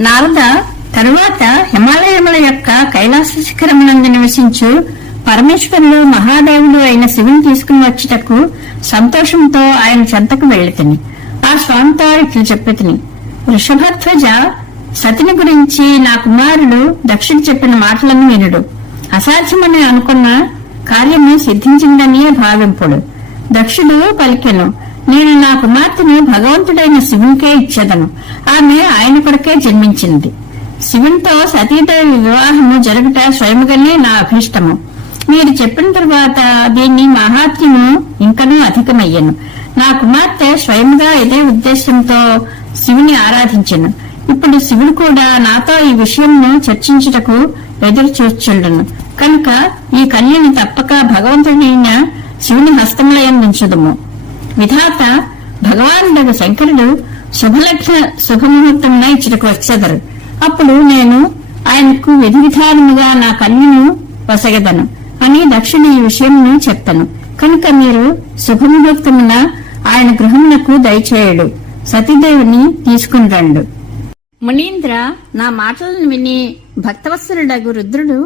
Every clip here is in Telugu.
నారద తరువాత హిమాలయముల యొక్క కైలాస శిఖరమునందు నివసించు పరమేశ్వరుడు మహాదేవుడు అయిన శివుని తీసుకుని వచ్చుటకు సంతోషంతో ఆయన చెంతకు వెళ్ళితిని. ఆ స్వామితో ఇట్లు చెప్పితిని. వృషభధ్వజ సతిని గురించి నా కుమారుడు దక్షుడు చెప్పిన మాటలను వినుడు. అసాధ్యమని అనుకున్న కార్యము సిద్ధించిందనియే భావింపుడు. దక్షుడు పలికెను నేను నా కుమార్తెను భగవంతుడైన శివునికే ఇచ్చేదను. ఆమె ఆయన కొరకే జన్మించింది. శివునితో సతీదేవి వివాహము జరుగుట స్వయముగానే నా అభీష్టము. మీరు చెప్పిన తరువాత దీన్ని మహాత్మ్యము ఇంకనూ అధికమయ్యను. నా కుమార్తె స్వయంగా ఇదే ఉద్దేశంతో శివుని ఆరాధించెను. ఇప్పుడు శివుడు కూడా నాతో ఈ విషయంను చర్చించుటకు ఎదురు చూచుండను కనుక ఈ కన్యని తప్పక భగవంతుడైన శివుని హస్తములయందించుదము విధాత భగవానుడగు శంకరుడు శుభలగ్న శుభముహూర్తమున ఇచ్చటకు వచ్చేదరు. అప్పుడు నేను ఆయనకు విధి విధానముగా నా కన్యను వసగదను అని దక్షుడు ఈ విషయంను చెప్తాను కనుక మీరు శుభముహూర్తమున ఆయన గృహమునకు దయచేయడు. సతీదేవిని తీసుకుని రండు. మునీంద్ర నా మాటలను విని భక్తవత్సరుడగు రుద్రుడు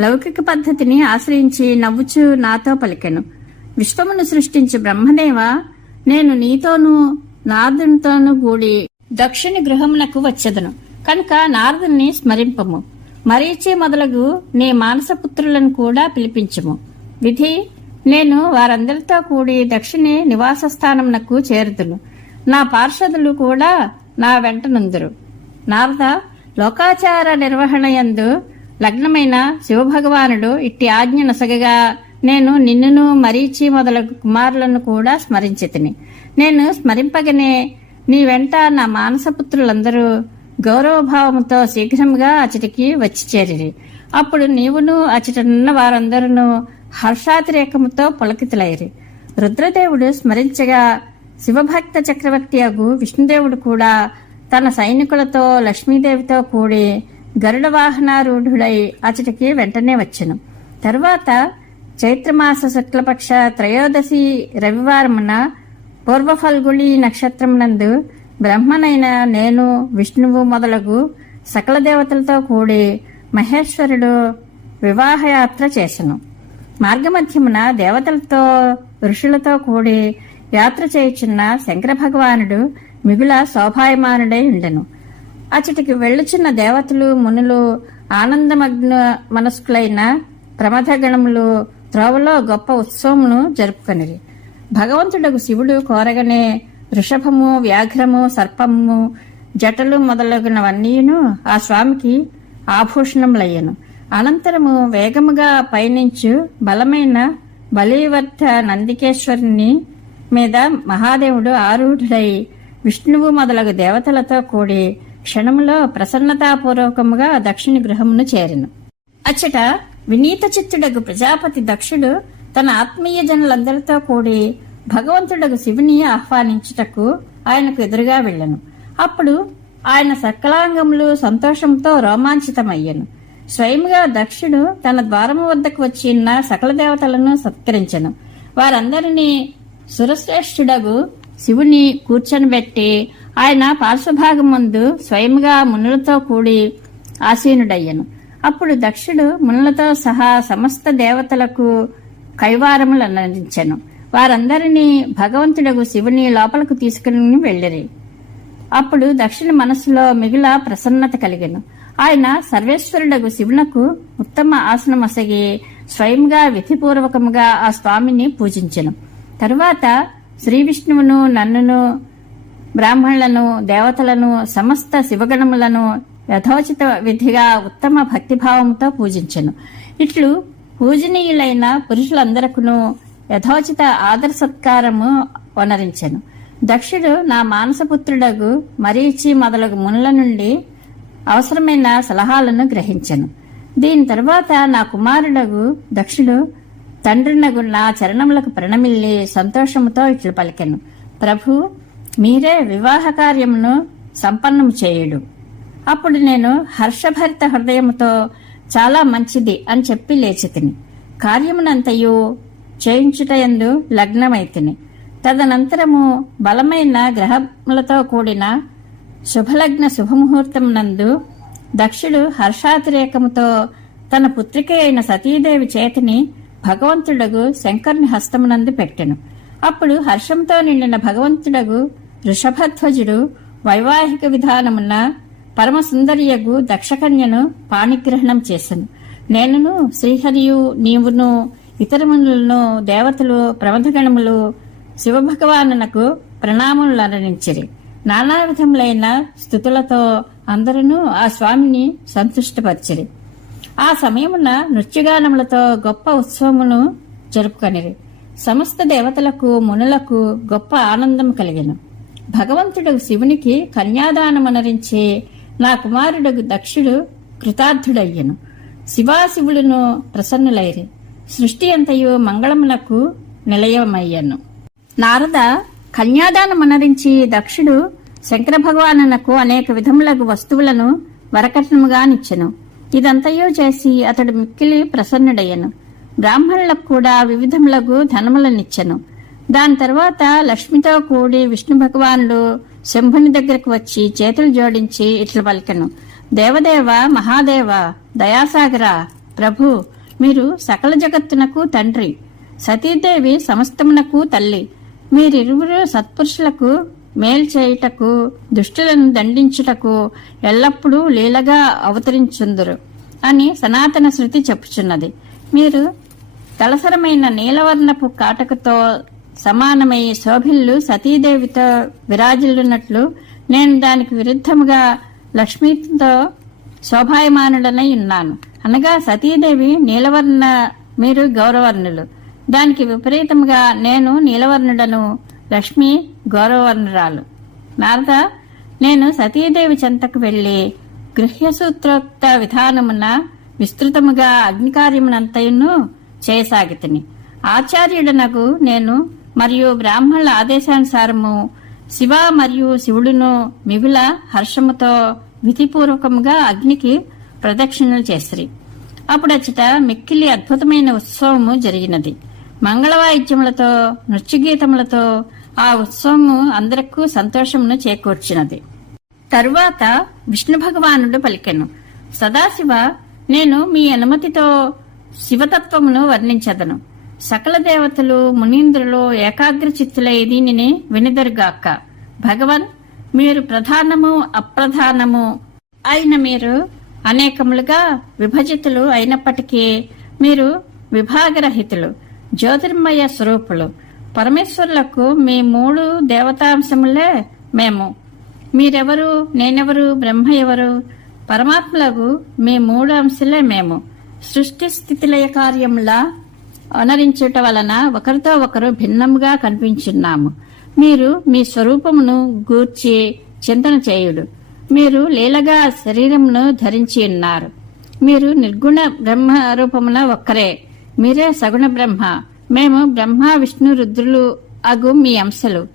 లౌకిక పద్ధతిని ఆశ్రయించి నవ్వుచూ నాతో పలికెను. విశ్వమును సృష్టించి బ్రహ్మదేవ నేను నీతోనూ నారదునితోనూ కూడి దక్షిణ గృహమునకు వచ్చెదను. కనుక నారదుని స్మరింపము. మరీచి మొదలగు నీ మానసపుత్రులను కూడా పిలిపించము. విధి నేను వారందరితో కూడి దక్షిణి నివాస స్థానమునకు చేరుదును. నా పార్షదులు కూడా నా వెంటనుందురు నారద లోకాచార నిర్వహణ యందు లగ్నమైన శివభగవానుడు ఇట్టి ఆజ్ఞ నొసగగా నేను నిన్నును మరీచి మొదలగు కుమారులను కూడా స్మరించితిని. నేను స్మరింపగనే నీ వెంట నా మానసపుత్రులందరూ గౌరవభావంతో శీఘ్రంగా అచటికి వచ్చి చేరిరి. అప్పుడు నీవును అచటనున్న వారందరూ హర్షాతిరేకముతో పులకితులైరి. రుద్రదేవుడు స్మరించగా శివభక్త చక్రవర్తి అగు విష్ణుదేవుడు కూడా తన సైనికులతో లక్ష్మీదేవితో కూడి గరుడ వాహనారూఢుడై అచటికి వెంటనే వచ్చెను. తరువాత చైత్రమాస శుక్లపక్ష త్రయోదశి రవివారమున పూర్వఫల్గుళి నక్షత్రమునందు బ్రహ్మనైన నేను విష్ణువు మొదలగు సకల దేవతలతో కూడి మహేశ్వరుడు వివాహయాత్ర చేసెను. మార్గమధ్యమున దేవతలతో ఋషులతో కూడి యాత్ర చేయుచున్న శంకర భగవానుడు మిగుల శోభాయమానుడై ఉండెను. అచటికి వెళ్ళుచున్న దేవతలు మునులు ఆనందమగ్న మనస్కులైన ప్రమథగణములు త్రోవలో గొప్ప ఉత్సవమును జరుపుకొనిరి. భగవంతుడకు శివుడు కోరగనే వృషభము వ్యాఘ్రము సర్పము జటలు మొదలగునవన్నీను ఆ స్వామికి ఆభూషణములయ్యను. అనంతరము వేగముగా పయనించు బలమైన బలివర్ధ నందికేశ్వరుని మీద మహాదేవుడు ఆరూఢుడై విష్ణువు మొదలగు దేవతలతో కూడి క్షణములో ప్రసన్నతాపూర్వకముగా దక్షిణ గృహమును చేరెను. అచ్చట వినీత చిత్తుడగు ప్రజాపతి దక్షుడు తన ఆత్మీయ జనులందరితో కూడి భగవంతుడగు శివుని ఆహ్వానించుటకు ఆయనకు ఎదురుగా వెళ్ళను. అప్పుడు ఆయన సకలాంగములు సంతోషంతో రోమాంచితమయ్యను. స్వయంగా దక్షుడు తన ద్వారము వద్దకు వచ్చిన సకల దేవతలను సత్కరించను. వారందరినీ సురశ్రేష్ఠుడగు శివుని కూర్చొనిబెట్టి ఆయన పార్శ్వభాగం ముందు స్వయంగా మునులతో కూడి ఆసీనుడయ్యను. అప్పుడు దక్షుడు మునులతో సహా సమస్త దేవతలకు కైవారములు అందించెను వారందరినీ భగవంతుడకు శివుని లోపలకు తీసుకుని వెళ్ళిరి. అప్పుడు దక్షిణ మనస్సులో మిగుల ప్రసన్నత కలిగను. ఆయన సర్వేశ్వరుడగు శివునకు ఉత్తమ ఆసనమొసగి స్వయంగా విధిపూర్వకముగా ఆ స్వామిని పూజించను. తరువాత శ్రీ విష్ణువును నన్నును బ్రాహ్మణులను దేవతలను సమస్త శివగణములను యథోచిత విధిగా ఉత్తమ భక్తిభావంతో పూజించెను. ఇట్లు పూజనీయులైన పురుషులందరకును యథోచిత ఆదర సత్కారము వనరించెను. దక్షుడు నా మానసపుత్రుడగు మరీచి మొదలగు మునుల నుండి అవసరమైన సలహాలను గ్రహించెను. దీని తర్వాత నా కుమారుడగు దక్షుడు తండ్రినగు నా చరణములకు ప్రణమిల్లి సంతోషముతో ఇట్లు పలికెను. ప్రభు మీరే వివాహ కార్యమును సంపన్నము చేయుడు. అప్పుడు నేను హర్షభరిత హృదయముతో చాలా మంచిది అని చెప్పి లేచి తిని కార్యమునంతయు చేయించుటయందు లగ్నమైతిని. తదనంతరము బలమైన గ్రహములతో కూడిన శుభలగ్న శుభముహూర్తం నందు దక్షుడు హర్షాతిరేకముతో తన పుత్రిక అయిన సతీదేవి చేతిని భగవంతుడగు శంకరుని హస్తమునందు పెట్టెను. అప్పుడు హర్షంతో నిండిన భగవంతుడగు వృషభధ్వజుడు వైవాహిక విధానమున పరమసుందరియగు దక్షకన్యను పాణిగ్రహణం చేశాను నేనును శ్రీహరియు నీవును ఇతరములను దేవతలు ప్రమథగణములు శివభగవానునకు ప్రణామములు అనరించిరి నానా విధములైన స్థుతులతో అందరూ ఆ స్వామిని సంతుష్టపరిచిరి. ఆ సమయమున నృత్యగానములతో గొప్ప ఉత్సవమును జరుపుకొనిరి. సమస్త దేవతలకు మునులకు గొప్ప ఆనందం కలిగెను. భగవంతుడు శివునికి కన్యాదానమనరించి నా కుమారుడు దక్షుడు కృతార్థుడయ్యను. శివాశివులను ప్రసన్నులైరి. సృష్టి అంతయు మంగళమునకు నిలయమయ్యను. నారద కన్యాదానమనరించి దక్షుడు శంకర భగవానునకు అనేక విధములగు వస్తువులను వరకట్నముగానిచ్చెను ఇదంతయో చేసి అతడు మిక్కిలి ప్రసన్నుడయ్యను. బ్రాహ్మణులకు కూడా వివిధములగు ధనములనిచ్చెను దాని తర్వాత లక్ష్మితో కూడి విష్ణు భగవానులు శంభుని దగ్గరకు వచ్చి చేతులు జోడించి ఇట్లు పలికను. దేవదేవ మహాదేవ దయాసాగర ప్రభు మీరు సకల జగత్తునకు తండ్రి. సతీదేవి సమస్తమునకు తల్లి. మీరిరువురు సత్పురుషులకు మేలు చేయుటకు దుష్టులను దండించుటకు ఎల్లప్పుడూ లీలగా అవతరించుందురు అని సనాతన శృతి చెప్పుచున్నది. మీరు తలసరమైన నీలవర్ణపు కాటకతో సమానమై శోభిల్లు సతీదేవితో విరాజిల్లున్నట్లు నేను దానికి విరుద్ధముగా లక్ష్మీతో శోభాయమానుడనై ఉన్నాను. అనగా సతీదేవి నీలవర్ణ మీరు గౌరవర్ణులు. దానికి విపరీతముగా నేను నీలవర్ణుడను లక్ష్మి గౌరవర్ణురాలు. నారద నేను సతీదేవి చెంతకు వెళ్ళి గృహ్యసూత్రోక్త విధానమున విస్తృతముగా అగ్నికార్యమునంతయును చేయసాగితిని. ఆచార్యుడనకు నేను మరియు బ్రాహ్మణుల ఆదేశానుసారము శివ మరియు శివుడును మిగుల హర్షముతో విధిపూర్వకముగా అగ్నికి ప్రదక్షిణలు చేసిరి. అప్పుడచ్చట మిక్కిలి అద్భుతమైన ఉత్సవము జరిగినది. మంగళవాయిద్యములతో నృత్యగీతములతో ఆ ఉత్సవము అందరకు సంతోషమును చేకూర్చినది. తరువాత విష్ణు భగవానుడు పలికెను సదాశివ నేను మీ అనుమతితో శివతత్వమును వర్ణించదను. సకల దేవతలు మునీంద్రులు ఏకాగ్ర చిత్తులై దీనిని వినిదరుగాక. భగవన్ మీరు ప్రధానము అప్రధానము అయిన మీరు అనేకములుగా విభజితులు అయినప్పటికీ మీరు విభాగరహితులు జ్యోతిర్మయ స్వరూపులు. పరమేశ్వరులకు మీ మూడు దేవతాంశములే మేము. మీరెవరు నేనెవరు బ్రహ్మ ఎవరు? పరమాత్మలకు మీ మూడు అంశలే మేము. సృష్టి స్థితిలయ కార్యములా అనరించుట వలన ఒకరితో ఒకరు భిన్నముగా కనిపించున్నాము. మీరు మీ స్వరూపమును గూర్చి చింతన చేయుడు మీరు లీలగా శరీరమును ధరించి ఉన్నారు. మీరు నిర్గుణ బ్రహ్మ రూపమున ఒక్కరే. మీరే సగుణ బ్రహ్మ. మేము బ్రహ్మ విష్ణు రుద్రులు అగు మీ అంశలు.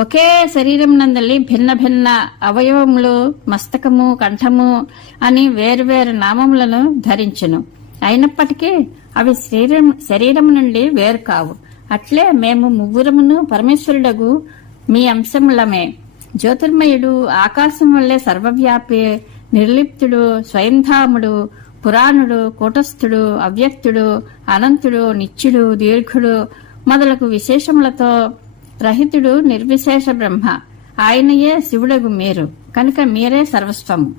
ఒకే శరీరం నందలి భిన్న భిన్న అవయవములు మస్తకము కంఠము అని వేరువేరు నామములను ధరించును. అయినప్పటికీ అవి శరీరం శరీరం నుండి వేరు కావు. అట్లే మేము ముగ్గురమును పరమేశ్వరుడగు మీ అంశములమే. జ్యోతిర్మయుడు ఆకాశం వల్లే సర్వవ్యాపి నిర్లిప్తుడు స్వయంధాముడు పురాణుడు కూటస్థుడు అవ్యక్తుడు అనంతుడు నిత్యుడు దీర్ఘుడు మొదలగు విశేషములతో రహితుడు నిర్విశేష బ్రహ్మ. ఆయనయే శివుడగు మీరు. కనుక మీరే సర్వస్వము.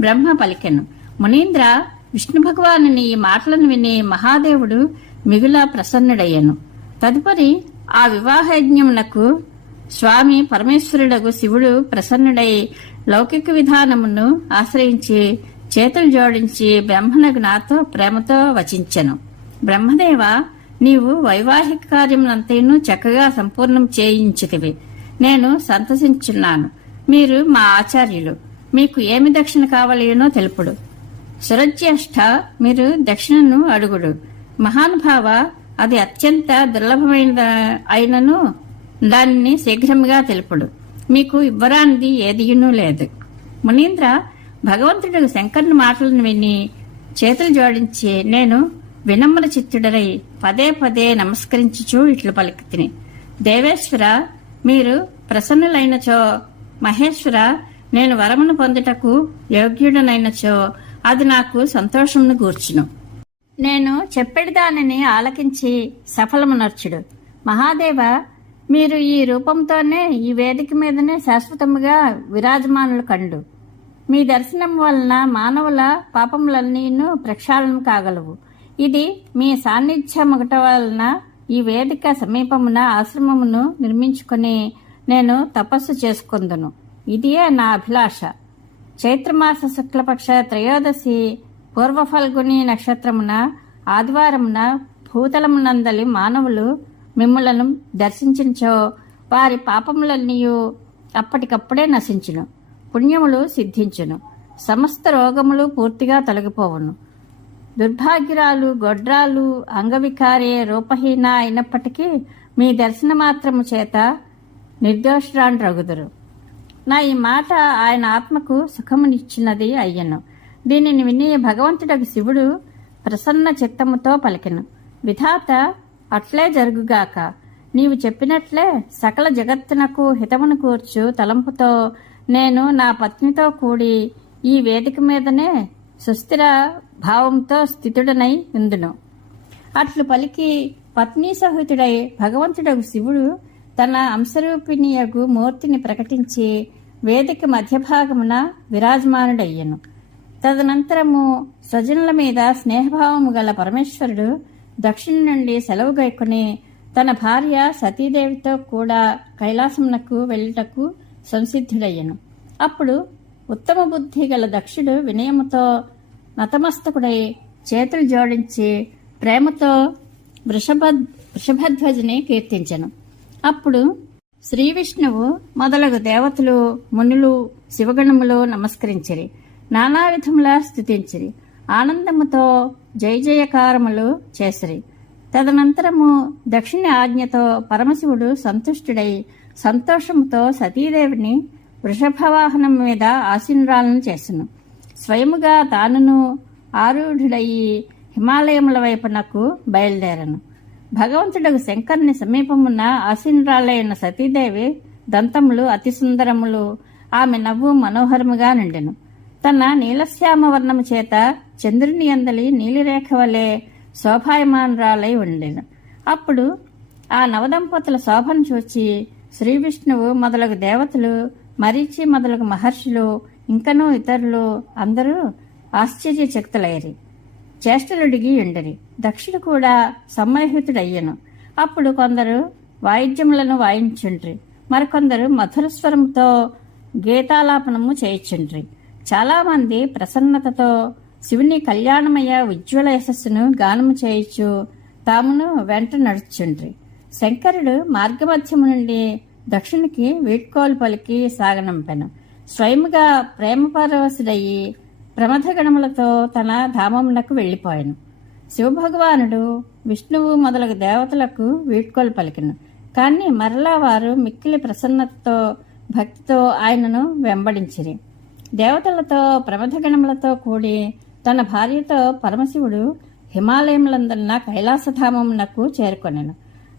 బ్రహ్మ పలికెను. మునీంద్ర విష్ణు భగవానుని ఈ మాటలను విని మహాదేవుడు మిగులా ప్రసన్నుడయ్యను. తదుపరి ఆ వివాహయజ్ఞమునకు స్వామి పరమేశ్వరుడకు శివుడు ప్రసన్నుడై లౌకిక విధానమును ఆశ్రయించి చేతులు జోడించి బ్రహ్మనకు నాతో ప్రేమతో వచించెను. బ్రహ్మదేవ నీవు వైవాహిక కార్యమునంతయును చక్కగా సంపూర్ణం చేయించితివి. నేను సంతసించున్నాను. మీరు మా ఆచార్యులు. మీకు ఏమి దక్షిణ కావలేనో తెలుపుడు. సురజ్యేష్ఠ మీరు దక్షిణను అడుగుడు. మహానుభావ అది అత్యంత దుర్లభమైన అయినను దానిని శీఘ్రముగా తెలుపుడు. మీకు ఇవ్వరానిది ఏదియునూ లేదు. మునీంద్ర భగవంతుడు శంకరుని మాటలను విని చేతులు జోడించి నేను వినమ్ర చిత్తుడరై పదే పదే నమస్కరించుచూ ఇట్లు పలికితిని. దేవేశ్వర మీరు ప్రసన్నులైనచో మహేశ్వర నేను వరమును పొందుటకు యోగ్యుడనైనచో అది నాకు సంతోషమును గూర్చును. నేను చెప్పెడి దానిని ఆలకించి సఫలమునర్చుడు. మహాదేవ మీరు ఈ రూపంతోనే ఈ వేదిక మీదనే శాశ్వతముగా విరాజమానులు కండు. మీ దర్శనం వలన మానవుల పాపములన్నీను ప్రక్షాళన కాగలవు. ఇది మీ సాన్నిధ్యం ఒకట వలన ఈ వేదిక సమీపమున ఆశ్రమమును నిర్మించుకొని నేను తపస్సు చేసుకుందును. ఇదియే నా అభిలాష. చైత్రమాస శుక్లపక్ష త్రయోదశి పూర్వ ఫల్గుని నక్షత్రమున ఆదివారమున భూతలమునందలి మానవులు మిమ్ములను దర్శించినచో వారి పాపములన్నీయు అప్పటికప్పుడే నశించును. పుణ్యములు సిద్ధించును. సమస్త రోగములు పూర్తిగా తొలగిపోవును. దుర్భాగ్యురాలు గొడ్రాలు అంగవికారే రూపహీన అయినప్పటికీ మీ దర్శన మాత్రము చేత నిర్దోషురాండ్రగుదురు. రగుదురు నా ఈ మాట ఆయన ఆత్మకు సుఖమునిచ్చినది అయ్యను. దీనిని విని భగవంతుడకు శివుడు ప్రసన్న చిత్తముతో పలికెను. విధాత అట్లే జరుగుగాక. నీవు చెప్పినట్లే సకల జగత్తునకు హితమును కూర్చు తలంపుతో నేను నా పత్నితో కూడి ఈ వేదిక మీదనే సుస్థిర భావంతో స్థితుడనై ఉందును. అట్లు పలికి పత్ని సహితుడై భగవంతుడగు శివుడు తన అంశరూపిణియగు మూర్తిని ప్రకటించి వేదిక మధ్యభాగమున విరాజమానుడయ్యను. తదనంతరము స్వజనుల మీద స్నేహభావము గల పరమేశ్వరుడు దక్షిణ నుండి సెలవు గైకొని తన భార్య సతీదేవితో కూడా కైలాసమునకు వెళ్ళుటకు సంసిద్ధుడయ్యను. అప్పుడు ఉత్తమ బుద్ధి గల దక్షుడు వినయముతో నతమస్తకుడై చేతులు జోడించి ప్రేమతో వృషభ వృషభధ్వజని కీర్తించెను. అప్పుడు శ్రీ విష్ణువు మొదలగు దేవతలు మునులు శివగణములు నమస్కరించిరి. నానా విధములా స్థుతించిరి ఆనందముతో జయ జయకారములు చేసిరి. తదనంతరము దక్షిణ ఆజ్ఞతో పరమశివుడు సంతుష్టుడై సంతోషముతో సతీదేవిని వృషభవాహనం మీద ఆసీనురాలను చేసెను. స్వయముగా తానును ఆరూఢుడయి హిమాలయముల వైపునకు బయలుదేరను. భగవంతుడకు శంకరుని సమీపమున్న ఆసీనురాలైన సతీదేవి దంతములు అతి సుందరములు ఆమె నవ్వు మనోహరముగా నిండెను. తన నీలశ్యామ వర్ణము చేత చంద్రుని అందలి నీలిరేఖ వలె శోభాయమానురాలై ఉండెను. అప్పుడు ఆ నవదంపతుల శోభను చూచి శ్రీ విష్ణువు మొదలగు దేవతలు మరీచి మొదలగు మహర్షులు ఇంకనూ ఇతరులు అందరూ ఆశ్చర్యచక్తులయ్యారు చేష్టలుడిగి ఉండరి దక్షుడు కూడా సమ్మోహితుడయ్యను అప్పుడు కొందరు వాయిద్యములను వాయించుండ్రి. మరికొందరు మధుర స్వరంతో గీతాలాపనము చేయించుండ్రి. చాలామంది ప్రసన్నతతో శివుని కళ్యాణమయ ఉజ్వల యశస్సును గానము చేయుచు తామును వెంట నడుచుండ్రి. శంకరుడు మార్గమధ్యము నుండి దక్షిణకి వీడ్కోలు పలికి సాగనంపెను. స్వయముగా ప్రేమపరవశుడయ్యి ప్రమథగణములతో తన ధామమునకు వెళ్ళిపోయాను శివభగవానుడు విష్ణువు మొదలగు దేవతలకు వీడ్కోలు పలికిను. కానీ మరలా వారు మిక్కిలి ప్రసన్నతతో భక్తితో ఆయనను వెంబడించిరి. దేవతలతో ప్రమథగణములతో కూడి తన భార్యతో పరమశివుడు హిమాలయములందన్న కైలాసధామమునకు చేరుకొనెను.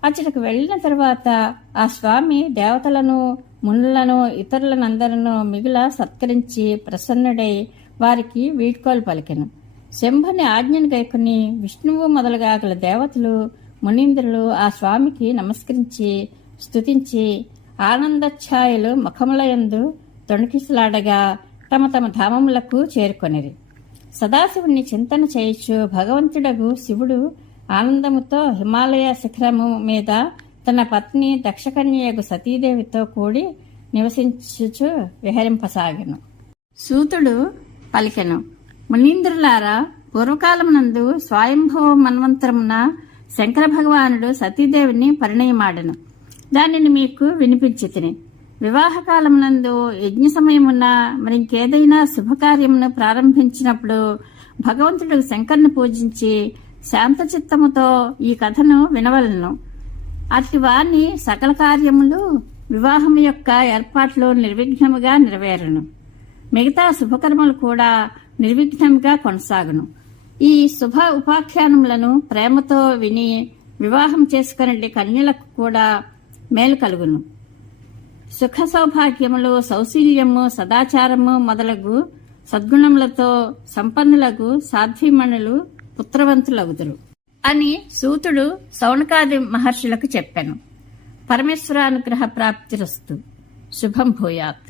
అచ్చటకు వెళ్ళిన తరువాత ఆ స్వామి దేవతలను మునులను ఇతరులనందరూ మిగుల సత్కరించి ప్రసన్నుడై వారికి వీడ్కోలు పలికెను. శంభుని ఆజ్ఞను గైకుని విష్ణువు మొదలుగా గల దేవతలు మునీంద్రులు ఆ స్వామికి నమస్కరించి స్తుతించి ఆనందఛాయలు ముఖములయందు తొణికిసలాడగా తమ తమ ధామములకు చేరుకొనిరి. సదాశివుణ్ణి చింతన చేయొచ్చు భగవంతుడగు శివుడు ఆనందముతో హిమాలయ శిఖరము మీద తన పత్ని దక్షకన్యయగు సతీదేవితో కూడి నివసించుచు విహరింపసాగెను. సూతుడు పలికెను. మునీంద్రులారా పూర్వకాలమునందు స్వయంభవ మన్వంతరమున శంకర భగవానుడు సతీదేవిని పరిణయమాడను. దానిని మీకు వినిపించి తిని వివాహకాలమునందు యజ్ఞ సమయమున మరి ఇంకేదైనా శుభకార్యమును ప్రారంభించినప్పుడు భగవంతుడు శంకర్ని పూజించి శాంతచిత్తముతో ఈ కథను వినవలను. అట్టి వారిని సకల కార్యములు వివాహం యొక్క ఏర్పాట్లు నిర్విఘ్నముగా నెరవేరును. మిగతా శుభకర్మలు కూడా నిర్విఘ్నంగా కొనసాగును. ఈ శుభ ఉపాఖ్యానములను ప్రేమతో విని వివాహం చేసుకునే కన్యలకు కూడా మేలు కలుగును. సుఖ సౌభాగ్యములు సౌశీల్యము సదాచారము మొదలగు సద్గుణములతో సంపన్నులకు సాధ్వీమణులు పుత్రవంతులగుదురు అని సూతుడు సౌనకాది మహర్షులకు చెప్పాను. పరమేశ్వరానుగ్రహ ప్రాప్తిరస్తు శుభం భూయాత్.